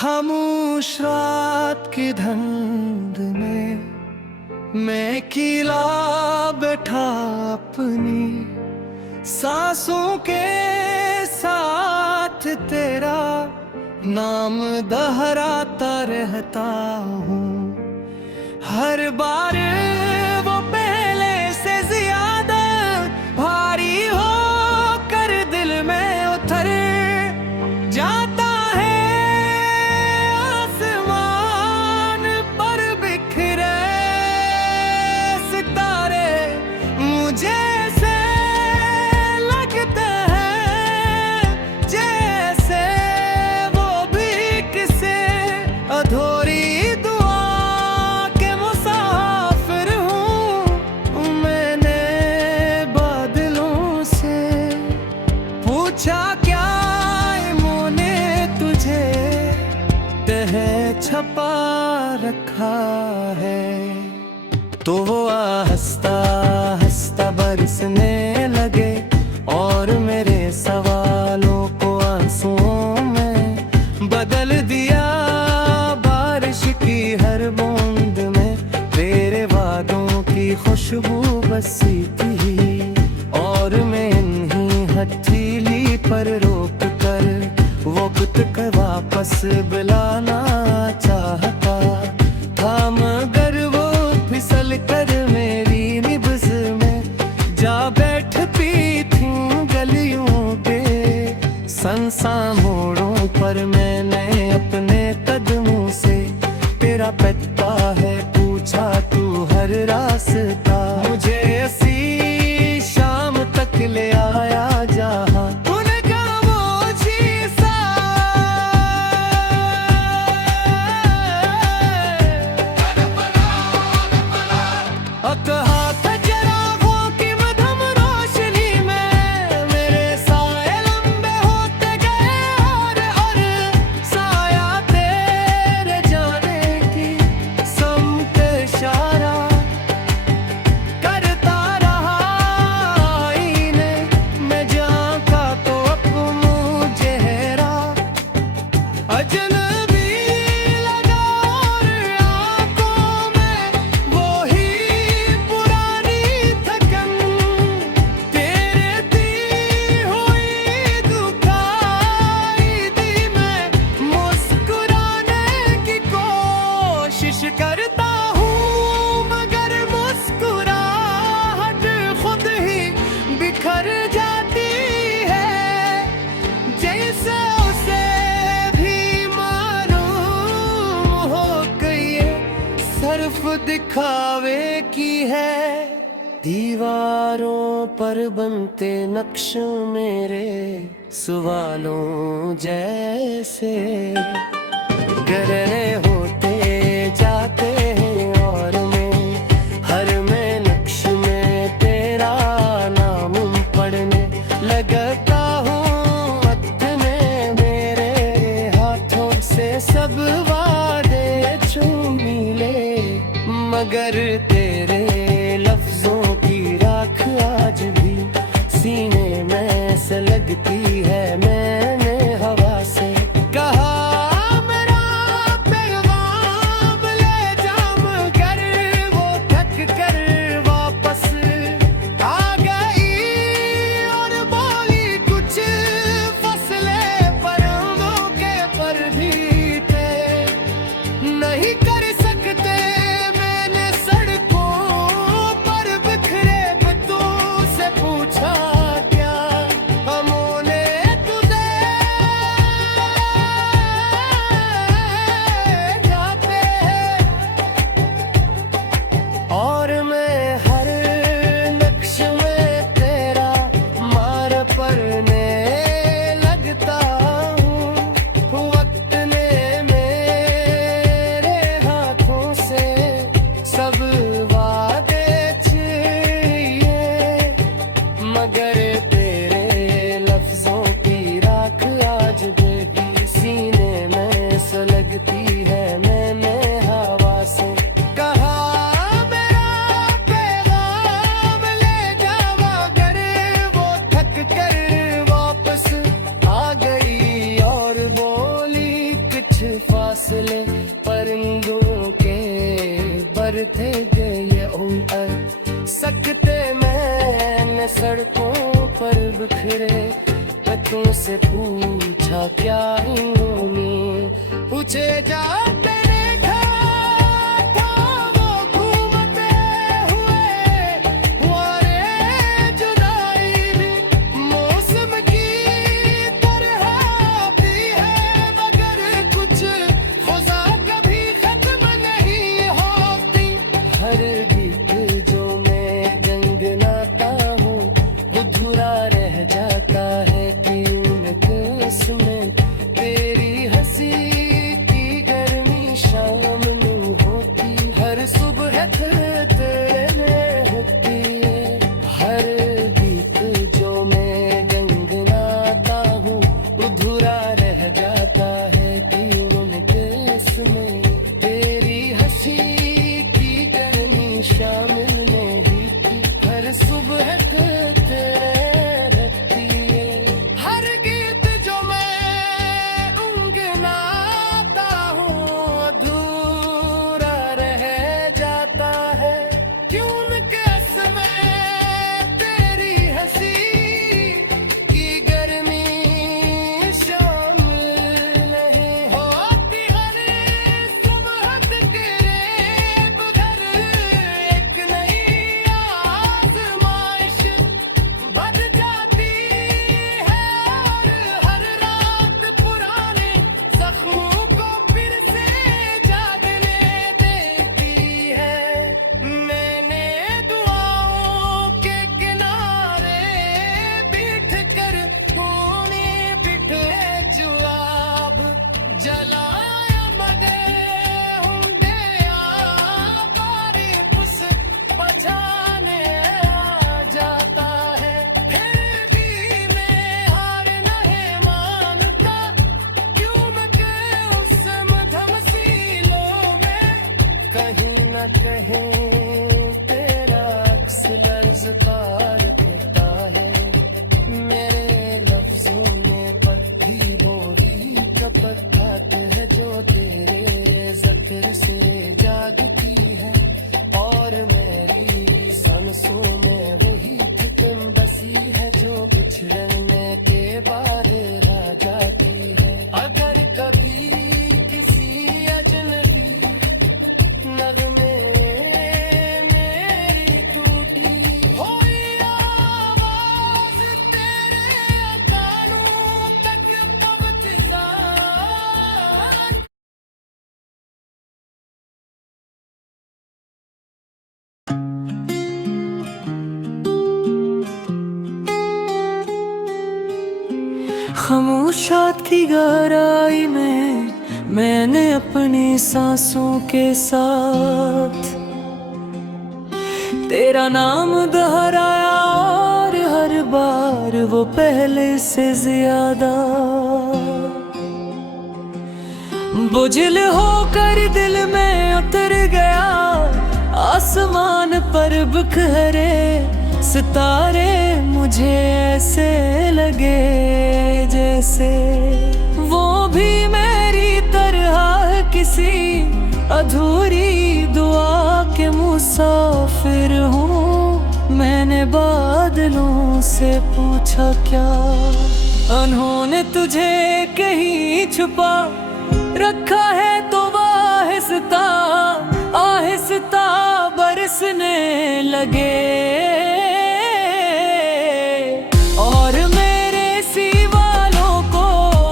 खामोश रात की धुंध में मैं अकेला बैठा अपनी सांसों के साथ तेरा नाम दोहराता रहता हूँ। हर बार वो पहले से ज्यादा भारी हो कर दिल में उतर जाता है। आसमान पर बिखरे सितारे मुझे ऐसे लगते हैं जैसे वो भी किसे अधूरी दुआ के मुसाफिर हूँ। मैंने बादलों से पूछा क्या इन्होंने तुझे तह छपा रखा है, तो वो हंसता हंसता बरसने लगे और मेरे सवालों को आंसुओं में बदल दिया। बारिश की हर बूंद में तेरे वादों की खुशबू बसी थी और मैं इन्हीं हथेली पर रोक कर वक्त का वापस बुलाना चाहता था, मगर वो फिसल कर मेरी निब्ज में जा बैठती थी गलियों पे। संसा मोड़ों पर मैंने अपने कदमों से तेरा पता है पूछा, तू हर रास्ता मुझे ऐसी शाम तक ले आया जहाँ उनका मुझे सा कहा था चरागों की मध्यम रोशनी में मेरे साए लंबे होते गए और साया तेरे जाने की समत इशारा करता रहा। आईने में झांका तो अपना चेहरा अजनबी लगा और आंखों में वो ही पुरानी थकन तेरे दी हुई दुखाई दी। मैं मुस्कुराने की कोशिश करता हूँ मगर मुस्कुराहट खुद ही बिखर जाती है, जैसे उसे भी मालूम हो गई ये सिर्फ दिखावे की है। दीवारों पर बनते नक्श मेरे सवालों जैसे गहरे होते जाते हैं और मैं हर में नक्श में तेरा नाम पढ़ने लगता हूँ। अपने मेरे हाथों से सब वादे छूम ले, मगर तेरे लफ्जों की राख आज भी सीने में से लगती है। मैंने हवा से कहा मेरा पैगाम ले जा, मगर वो थक कर वापस आ गई और बोली कुछ फसले परिंदों के पर भी थे नहीं कर सकते। मैंने सड़कों पर बिखरे पत्तों से पूछा क्या हमने तुझे जाते हैं, और मैं हर नक्श में तेरा मार पड़ने लगता हूँ। वक्त ने मेरे फासले परिंदों के बढ़ते गए उम्र सकते मैंने सड़कों पर बिखरे। मैं तुमसे पूछा क्या इन्होंने पूछे जाते कहीं तेरा अक्स लर्ज़ कार देता है मेरे लफ्जों में पत्ती बोरी टपक है जो तेरे ज़िक्र से जागती है और मेरी सांसों में वही ठिठुन बसी है जो बिछड़ने के बाद रह जाती है। अगर कभी किसी अजनबी नगमे खामोशात की गहराई में मैंने अपनी सांसों के साथ तेरा नाम दोहराया और हर बार वो पहले से ज्यादा बुझल होकर दिल में उतर गया। आसमान पर बिखरे सितारे मुझे ऐसे लगे जैसे वो भी मेरी तरह है किसी अधूरी दुआ के मुसाफिर हूँ। मैंने बादलों से पूछा क्या उन्होंने तुझे कहीं छुपा रखा है तो आहिस्ता आहिस्ता बरसने लगे और मेरे सीवालों को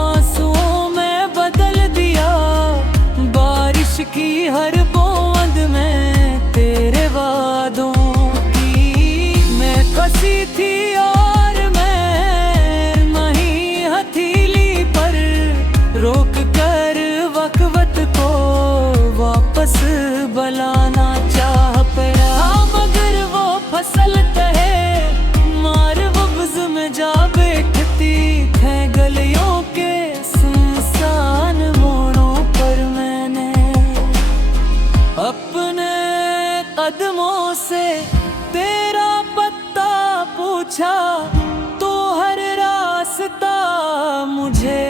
आंसुओं में बदल दिया। बारिश की हर बूंद में तेरे वादों की मैं फंसी थी और मैं वहीं हथेली पर रोक कर वक़्त को वापस बुलाना चाह पड़ा। मगर वो फसल तहे मार बुग़्ज़ में जा बैठती है गलियों के सुनसान मोड़ों पर। मैंने अपने कदमों से तेरा पत्ता पूछा तो हर रास्ता मुझे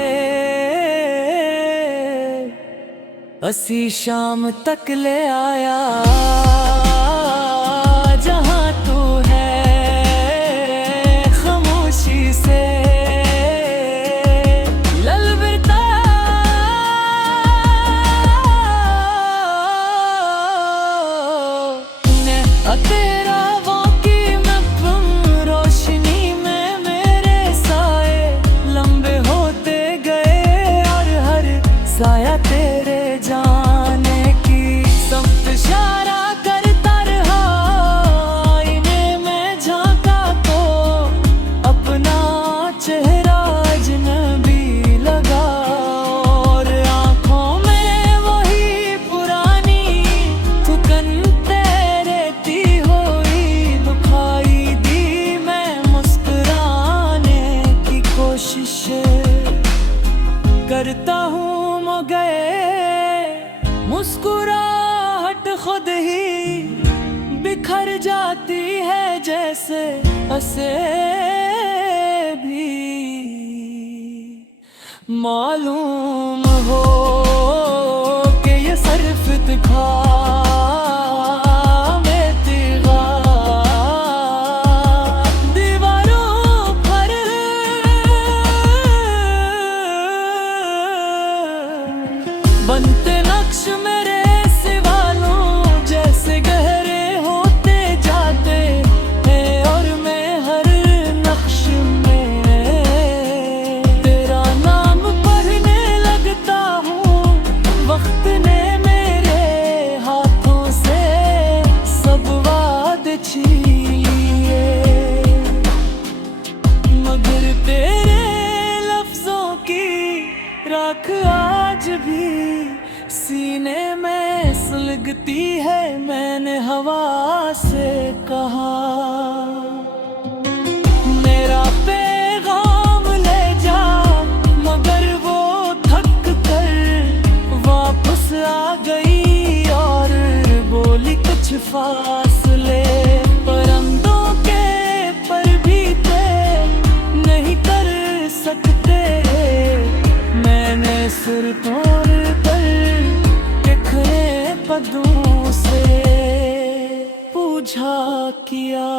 असी शाम तक ले आया जहां तू है खामोशी से ललबिरता ने तेरा वाकी मकम रोशनी में मेरे साए लंबे होते गए और हर साया तेरे जाने की सब इशारा करता रहा आईने में झांका तो अपना चेहरा अजनबी लगा और आंखों में वही पुरानी थुकन तेरे ती हुई दुखाई दी मैं मुस्कुराने की कोशिश करता हूँ मगर मुस्कुराहट खुद ही बिखर जाती है जैसे हंसे भी मालूम हो कि ये सिर्फ दिखा बनते नक्श मेरे सिवालों जैसे गहरे होते जाते हैं और मैं हर नक्श में तेरा नाम पढ़ने लगता हूँ वक्त ने मेरे हाथों से सब वादे छीन लिए मगर तेरे लफ्जों की राख आज भी सीने में सुलगती है मैंने हवा से कहा मेरा पैगाम ले जा मगर वो थक कर वापस आ गई और बोली कुछ फासले परिंदों के पर भी थे नहीं कर सकते मैंने सिर तोड़ कर पदों से पूछा किया।